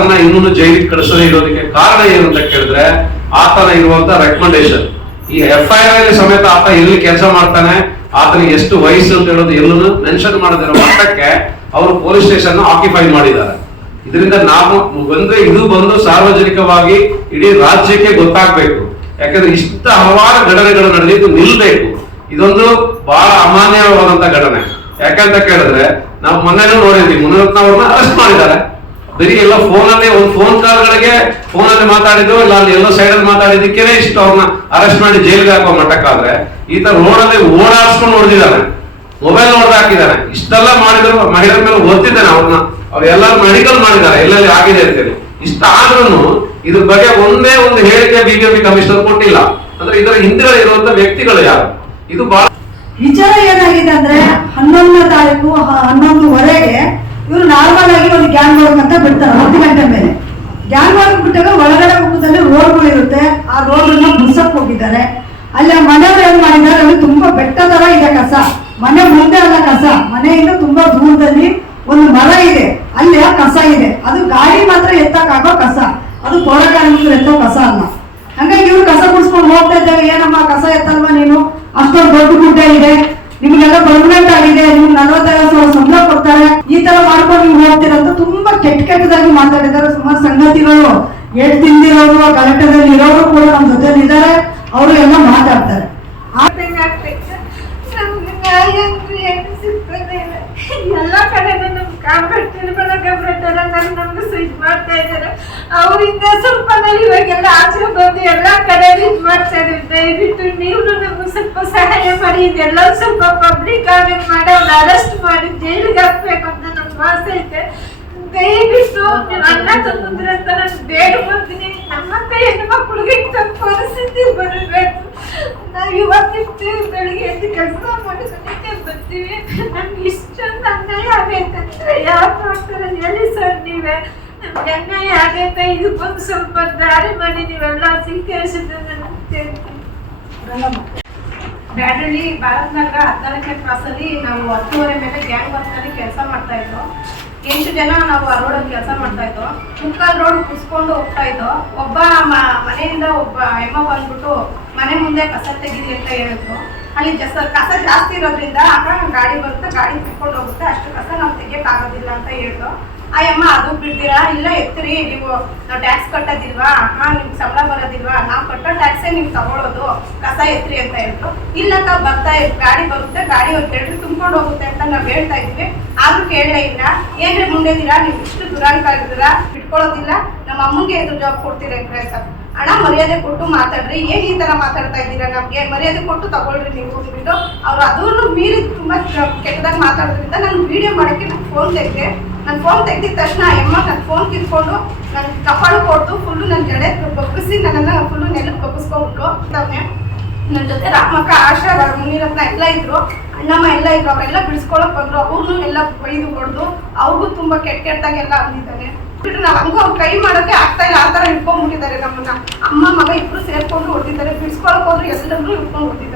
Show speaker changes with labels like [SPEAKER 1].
[SPEAKER 1] ಆತನ ಇನ್ನೂ ಜೈಲಿಗೆ ಕಳಿಸದೇ ಇರೋದಕ್ಕೆ ಕಾರಣ ಏನು ಅಂತ ಕೇಳಿದ್ರೆ ಆತನ ಇರುವಂತ ರೆಕಮೆಂಡೇಶನ್ ಈ ಎಫ್ ಐ ಆರ್ ಸಮೇತ ಆತ ಎಲ್ಲಿ ಕೆಲಸ ಮಾಡ್ತಾನೆ, ಆತನಿಗೆ ಎಷ್ಟು ವಯಸ್ಸು ಅಂತ ಹೇಳೋದು ಎಲ್ಲೂ ಮೆನ್ಷನ್ ಮಾಡದಿರೋ ಮಟ್ಟಕ್ಕೆ ಅವರು ಪೊಲೀಸ್ ಸ್ಟೇಷನ್ ಆಕ್ಯುಪೈ ಮಾಡಿದ್ದಾರೆ. ಇದರಿಂದ ನಾವು ಬಂದ್ರೆ ಇದು ಬಂದು ಸಾರ್ವಜನಿಕವಾಗಿ ಇಡೀ ರಾಜ್ಯಕ್ಕೆ ಗೊತ್ತಾಗ್ಬೇಕು. ಯಾಕಂದ್ರೆ ಇಷ್ಟ ಹಲವಾರು ಘಟನೆಗಳು ನಡೆದಿದ್ದು ನಿಲ್ಬೇಕು. ಇದೊಂದು ಬಹಳ ಅಮಾನ್ಯವಾದಂತ ಘಟನೆ. ಯಾಕಂತ ಕೇಳಿದ್ರೆ, ನಾವು ಮೊನ್ನೆ ನೋಡಿದ್ವಿ ಮುನಿರತ್ನ ಅವ್ರನ್ನ ಅರೆಸ್ಟ್ ಮಾಡಿದ್ದಾರೆ. ಬರೀ ಎಲ್ಲ ಫೋನಲ್ಲಿ, ಒಂದು ಫೋನ್ ಕಾಲ್ಗಳಿಗೆ ಫೋನಲ್ಲಿ ಮಾತಾಡಿದ್ರು ಇಲ್ಲ ಅಲ್ಲಿ ಎಲ್ಲೋ ಸೈಡಲ್ಲಿ ಮಾತಾಡಿದ್ದಕ್ಕೇನೆ ಇಷ್ಟು ಅವ್ರನ್ನ ಅರೆಸ್ಟ್ ಮಾಡಿ ಜೈಲಿಗೆ ಹಾಕೋ ಮಟ್ಟಕ್ಕಾದ್ರೆ ಈ ತರ ರೋಡಲ್ಲಿ ಓಡಾಡಿಸ್ಕೊಂಡು ಹೊಡೆದಿದ್ದಾನೆ ಮೊಬೈಲ್ ನೋಡ್ತಾ ಹಾಕಿದ್ದಾನೆ. ಇಷ್ಟೆಲ್ಲ ಮಾಡಿದ್ರು ಮಹಿಳೆಯರ ಮೇಲೆ ಓದ್ತಿದ್ದಾನೆ ಅವ್ರನ್ನ ಅವ್ರು ಮೆಡಿಕಲ್ ಮಾಡಿದ್ದಾರೆ, ಎಲ್ಲೆಲ್ಲಿ ಆಗಿದೆ ಅಂತೇಳಿ ಇಷ್ಟ ಆದ್ರೂ ಇದ್ರ ಬಗ್ಗೆ ಒಂದೇ ಒಂದು ಹೇಳಿಕೆ ಬಿಜೆಪಿ ಕಮಿಷನರ್ ಕೊಟ್ಟಿಲ್ಲ. ಅಂದ್ರೆ ಇದರ ಹಿಂದೆ ಇರುವಂತ ವ್ಯಕ್ತಿಗಳು ಯಾರು? ಇದು ಬಹಳ
[SPEAKER 2] ವಿಚಾರ ಏನಾಗಿದೆ ಅಂದ್ರೆ ಹನ್ನೊಂದನೇ ತಾರೀಕು, ಹ- ಹನ್ನೊಂದುವರೆಗೆ ಇವರು ನಾರ್ಮಲ್ ಆಗಿ ಒಂದು ಗ್ಯಾಂಗ್ ವರ್ಕ್ ಅಂತ ಬಿಡ್ತಾರೆ, ಹತ್ತು ಗಂಟೆ ಮೇಲೆ. ಗ್ಯಾಂಗ್ ವರ್ಕ್ ಬಿಟ್ಟಾಗ ಒಳಗಡೆ ಹೋಗೋದಲ್ಲಿ ರೋಡ್ಗಳು ಇರುತ್ತೆ. ಆ ರೋಡ್ ಮುರ್ಸಕ್ ಹೋಗಿದ್ದಾರೆ. ಅಲ್ಲಿ ಆ ಮನೆಯವ್ರು ಏನ್ ಮಾಡಿದ್ದಾರೆ, ಅಲ್ಲಿ ತುಂಬಾ ಬೆಟ್ಟ ತರ ಇದೆ ಕಸ. ಮನೆ ಮುಂದೆ ಅಲ್ಲ ಕಸ. ಮನೆಯಿಂದ ತುಂಬಾ ದೂರದಲ್ಲಿ ಒಂದು ಮರ ಇದೆ. ಅಲ್ಲಿ ಆ ಕಸ ಇದೆ. ಅದು ಗಾಳಿ ಮಾತ್ರ ಎತ್ತಕ್ಕಾಗೋ ಕಸ. ಅದು ಪೌರ ಕಾರ್ಮಿಕರು ಎತ್ತೋ ಕಸ ಅಲ್ಲ. ಹಂಗಾಗಿ ಇವ್ರು ಕಸ ಗುಡಿಸ್ಕೊಂಡು ಹೋಗ್ತಾ ಇದ್ದಾರೆ. ಏನಮ್ಮ, ಕಸ ಎತ್ತಲ್ವಾ ನೀನು? ಅಷ್ಟೊಂದು ದೊಡ್ಡ ಗುಡ್ಡ ಇದೆ. ನಿಮ್ಗೆಲ್ಲ ಪರ್ಮನೆಂಟ್ ಆಗಿದೆ ನಿಮ್ಗೆ ನಲವತ್ತೈದು ಸಾವಿರ ಸಂಬಳ ಕೊಡ್ತಾರೆ. ಈ ತರ ಮಾಡ್ಕೊಂಡು ನೀವು ಹೋಗ್ತೀರ ಅಂತ ತುಂಬಾ ಕೆಟ್ಟ ಕೆಟ್ಟದಾಗಿ ಮಾತಾಡಿದ್ದಾರೆ ಸುಮಾರು ಸಂಗತಿಗಳು. ಎಡ್ ತಿಂದಿರೋರು ಕಲೆಕ್ಟರ್ದಲ್ಲಿ ಇರೋರು ಕೂಡ ನಮ್ಮ ಜೊತೆ ಇದ್ದಾರೆ. ಅವರು ಎಲ್ಲ ಮಾತಾಡ್ತಾರೆ.
[SPEAKER 3] ಎಲ್ಲ ಕಡೆ ಮಾಡ್ತಾ ಇದ್ದಾರೆ ಅವರಿಂದ ಸ್ವಲ್ಪ ಇವಾಗೆಲ್ಲ ಆಚೆ ಬಂದು ಎಲ್ಲ ಕಡೆ ಇದ್ ಮಾಡ್ತಾ ಇದ್ದಾರೆ ದಯವಿಟ್ಟು ನೀವು ಸ್ವಲ್ಪ ಸಹಾಯ ಮಾಡಿ ಇದೆಲ್ಲ ಸ್ವಲ್ಪ ಪಬ್ಲಿಕ್ ಆಗಿ ಮಾಡಿ ಅವ್ನ ಅರೆಸ್ಟ್ ಮಾಡಿ, ಜೈಲಿಗೆ ಹಾಕ್ಬೇಕು ಅಂತ ನಮ್ಗೆ ಆಸೆ ಐತೆ. ದಯವಿಟ್ಟು ಅನ್ನ ತಂದ್ರೆ ಅಂತ ನಾನು ಬೇಡ್ಕೊತೀನಿ ನಮ್ಮಂತ ಹೆಣ್ಣು ಮಕ್ಕಳಿಗೆ ಇಂಥ ಪರಿಸ್ಥಿತಿ ಬರಬೇಕು. ನಾವು ಇವತ್ತಿರ್ತೀವಿ ಬೆಳಿಗ್ಗೆ ಎದ್ದು ಕೆಲಸ ಮಾಡೋದಕ್ಕೆ ಬರ್ತೀವಿ. ನಮ್ಗೆ ಇಷ್ಟೊಂದು ಅನ್ಯಾಯ ಆಗೈತಂದ್ರೆ ಯಾರು ಮಾಡ್ತಾರೆ ಹೇಳಿ ಸರ್ ನೀವೇ. ನಮ್ಗೆ ಅನ್ಯಾಯ ಆಗೈತೆ ಇದಕ್ಕೊಂದು ಸ್ವಲ್ಪ ದಾರಿ ಮಾಡಿ ನೀವೆಲ್ಲ ಸಿಕ್ಕೇಸಿದ್ರೆ ನಾನು
[SPEAKER 4] ಬ್ಯಾಡಳ್ಳಿ ಭಾರತ್ ನಗರ ಹದಿನಾಲ್ಕನೇ ಕ್ರಾಸಲ್ಲಿ ನಾವು ಹತ್ತುವರೆ ಮೇಲೆ ಗ್ಯಾಂಗ್ ವರ್ಕ್ನಲ್ಲಿ ಕೆಲಸ ಮಾಡ್ತಾ ಇದ್ವು. ಎಂಟು ಜನ ನಾವು ಆ ರೋಡಲ್ಲಿ ಕೆಲಸ ಮಾಡ್ತಾ ಇದ್ವು. ಮುಕ್ಕಾಲ್ ರೋಡ್ ಕುಸ್ಕೊಂಡು ಹೋಗ್ತಾ ಇದ್ದೋ ಒಬ್ಬ ಮನೆಯಿಂದ ಒಬ್ಬ ಎಮ್ಮ ಬಂದ್ಬಿಟ್ಟು ಮನೆ ಮುಂದೆ ಕಸ ತೆಗೀರಿ ಅಂತ ಹೇಳಿದ್ರು. ಅಲ್ಲಿ ಜಸ, ಕಸ ಜಾಸ್ತಿ ಇರೋದ್ರಿಂದ ಆಗ ಗಾಡಿ ಬರುತ್ತೆ, ಗಾಡಿ ತಿಳ್ಕೊಂಡು ಹೋಗುತ್ತೆ. ಅಷ್ಟು ಕಸ ನಾವು ತೆಗಿಯಕ್ ಆಗೋದಿಲ್ಲ ಅಂತ ಹೇಳಿದ್ರು. ಅಮ್ಮ, ಅದು ಬಿಡ್ತೀರಾ? ಇಲ್ಲ, ಎತ್ತರಿ. ನೀವು ನಾವು ಟ್ಯಾಕ್ಸ್ ಕಟ್ಟೋದಿಲ್ವಾ? ಅಮ್ಮ, ನಿಮ್ಗೆ ಸಂಬಳ ಬರೋದಿಲ್ವಾ? ನಾವು ಕಟ್ಟೋ ಟ್ಯಾಕ್ಸೇ ನೀವು ತಗೊಳ್ಳೋದು ಕಸ ಎತ್ತರಿ ಅಂತ ಹೇಳಿದ್ರು ಇಲ್ಲಕ್ಕ ಬರ್ತಾ ಗಾಡಿ ಬರುತ್ತೆ. ಗಾಡಿ ಒಂದು ಎರಡು ತುಂಬ್ಕೊಂಡು ಹೋಗುತ್ತೆ ಅಂತ ನಾವು ಹೇಳ್ತಾ ಇದ್ವಿ. ಆದ್ರೂ ಕೇಳಲೇ ಇಲ್ಲ. ಏನ್ರಿ ಮುಂದೆದಿರಾ? ನೀವು ಇಷ್ಟು ದುರಾಂಕ ಆಗಿದ್ದೀರಾ? ಬಿಟ್ಕೊಳ್ಳೋದಿಲ್ಲ ನಮ್ಮ ಅಮ್ಮಂಗೆ ಎದುರು ಜಾಬ್ ಕೊಡ್ತೀರಾ ಸರ್? ಹಣ ಮರ್ಯಾದೆ ಕೊಟ್ಟು ಮಾತಾಡ್ರಿ. ಏನ್ ಈ ತರ ಮಾತಾಡ್ತಾ ಇದ್ದೀರಾ ನಮ್ಗೆ? ಮರ್ಯಾದೆ ಕೊಟ್ಟು ತಗೊಳ್ರಿ ನೀವು ಅಂದ್ಬಿಟ್ಟು ಅವ್ರು ಅದನ್ನು ಮೀರಿ ತುಂಬಾ ಕೆಟ್ಟದಾಗಿ ಮಾತಾಡೋದ್ರಿಂದ ನಾನು ವಿಡಿಯೋ ಮಾಡಕ್ಕೆ ನಾನು ಫೋನ್ ತೆಗ್ದೆ. ನನ್ನ ಫೋನ್ ತೆಗ್ದಿದ ತಕ್ಷಣ ಎಮ್ಮ ನನ್ನ ಫೋನ್ ಕಿತ್ಕೊಂಡು ನನ್ನ ಕಪಾಳು ಕೊಟ್ಟು ಫುಲ್ಲು ನನ್ನ ಜಡೆ ಬಗ್ಗಿಸಿ ನನ್ನನ್ನ ಫುಲ್ಲು ನೆಲಕ್ಕೆ ಬಗ್ಗಿಸ್ಕೊಂಡ್ಬಿಟ್ರು ಅವನೇ ನನ್ನ ಜೊತೆ ರಾಮಕ್ಕ ಆಶಾ ಮುನಿರತ್ನ ಎಲ್ಲ ಇದ್ರು. ಅಣ್ಣಮ್ಮ ಎಲ್ಲ ಇದ್ರು, ಅವರೆಲ್ಲ ಬಿಡಿಸ್ಕೊಳಕ್ ಬಂದ್ರು. ಅವ್ರನ್ನೂ ಎಲ್ಲ ಬೈದು ಹೊಡೆದು ಅವ್ರಿಗೂ ತುಂಬಾ ಕೆಟ್ಟ ಕೆಟ್ಟದಾಗೆಲ್ಲ ಅಂದಿದ್ದಾನೆ. ಬಿಟ್ಟು ನಾವು ಹಂಗೂ ಅವ್ರು ಕೈ ಮಾಡೋಕ್ಕೆ ಆಗ್ತಾ ಇಲ್ಲ, ಆ ಥರ ಇಟ್ಕೊಂಡ್ಬಿಟ್ಟಿದ್ದಾರೆ ನಮ್ಮನ್ನ. ಅಮ್ಮ, ಮಗ ಇಬ್ರು ಸೇರ್ಕೊಂಡು ಹೊಡೆದಿದ್ದಾರೆ ಬಿಡಿಸ್ಕೊಳಕ್ ಹೋದ್ರು ಎಲ್ಲರೂ ಇಟ್ಕೊಂಡು ಹೊಡೆದಿದ್ದಾರೆ